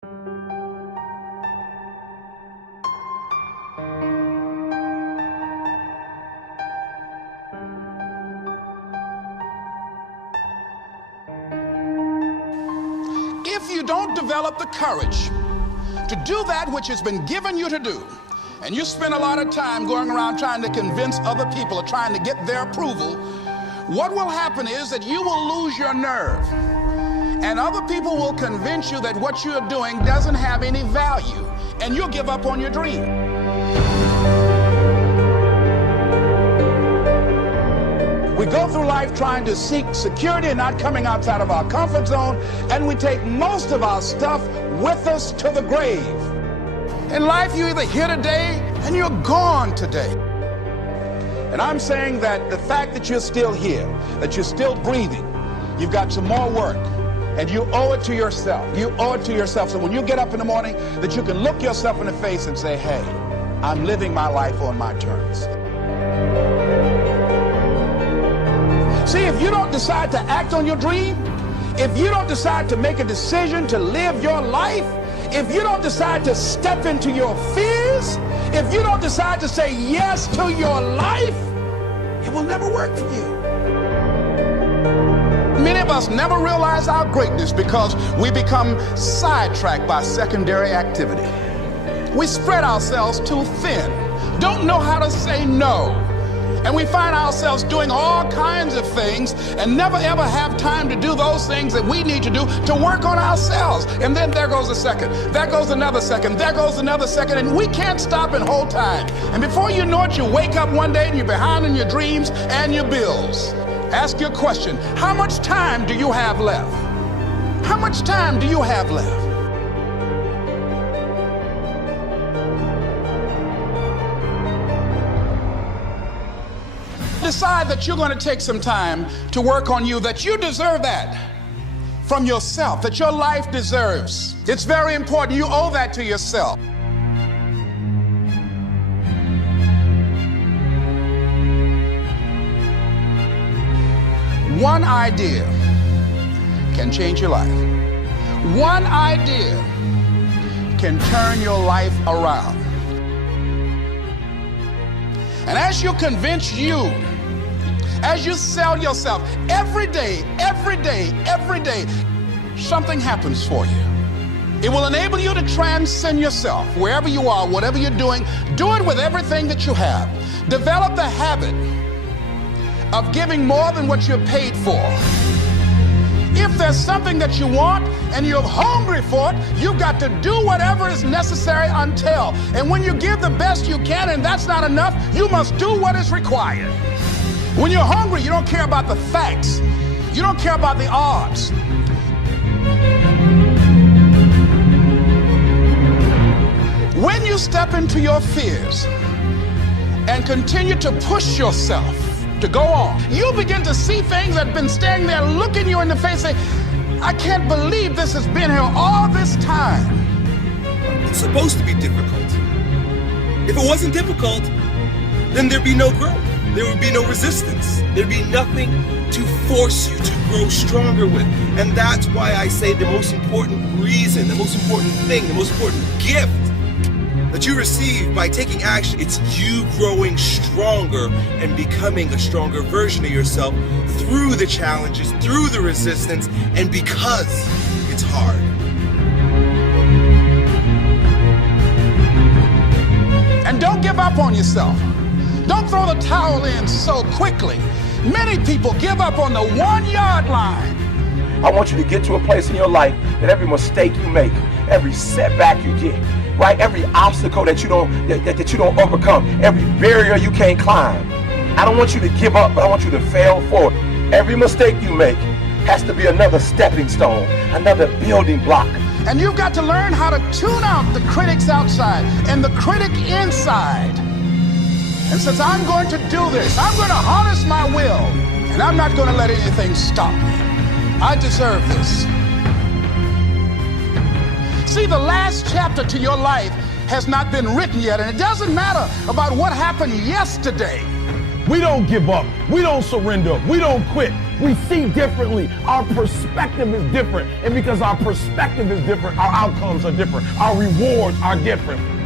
If you don't develop the courage to do that which has been given you to do, and you spend a lot of time going around trying to convince other people or trying to get their approval, what will happen is that you will lose your nerve. And other people will convince you that what you're doing doesn't have any value, and you'll give up on your dream. We go through life trying to seek security and not coming outside of our comfort zone, and we take most of our stuff with us to the grave. In life, you're either here today and you're gone today. And I'm saying that the fact that you're still here, that you're still breathing, you've got some more work, and you owe it to yourself. You owe it to yourself. So when you get up in the morning, that you can look yourself in the face and say, hey, I'm living my life on my terms. See, if you don't decide to act on your dream, if you don't decide to make a decision to live your life, if you don't decide to step into your fears, if you don't decide to say yes to your life, it will never work for you. Many of us never realize our greatness because we become sidetracked by secondary activity. We spread ourselves too thin, don't know how to say no. And we find ourselves doing all kinds of things and never ever have time to do those things that we need to do to work on ourselves. And then there goes a second, there goes another second, there goes another second, and we can't stop and hold time. And before you know it, you wake up one day and you're behind in your dreams and your bills. Ask your question, how much time do you have left? How much time do you have left? Decide that you're going to take some time to work on you, that you deserve that from yourself, that your life deserves. It's very important. You owe that to yourself. One idea can change your life. One idea can turn your life around. And as you convince you, as you sell yourself, every day, something happens for you. It will enable you to transcend yourself, wherever you are, whatever you're doing, do it with everything that you have. Develop the habit of giving more than what you're paid for. If there's something that you want and you're hungry for it, you've got to do whatever is necessary until. And when you give the best you can and that's not enough, you must do what is required. When you're hungry, you don't care about the facts. You don't care about the odds. When you step into your fears and continue to push yourself to go on, you begin to see things that have been standing there looking you in the face and say, I can't believe this has been here all this time. It's supposed to be difficult. If it wasn't difficult, then there'd be no growth. There would be no resistance. There'd be nothing to force you to grow stronger with. And that's why I say the most important reason, the most important thing, the most important gift that you receive by taking action, it's you growing stronger and becoming a stronger version of yourself through the challenges, through the resistance, and because it's hard. And don't give up on yourself. Don't throw the towel in so quickly. Many people give up on the 1 yard line. I want you to get to a place in your life that every mistake you make, every setback you get, right? Every obstacle that you don't overcome, every barrier you can't climb. I don't want you to give up, but I want you to fail forward. Every mistake you make has to be another stepping stone, another building block. And you've got to learn how to tune out the critics outside and the critic inside. And since I'm going to do this, I'm going to harness my will, and I'm not going to let anything stop me. I deserve this. See, the last chapter to your life has not been written yet, and it doesn't matter about what happened yesterday. We don't give up. We don't surrender. We don't quit. We see differently. Our perspective is different. And because our perspective is different, our outcomes are different. Our rewards are different.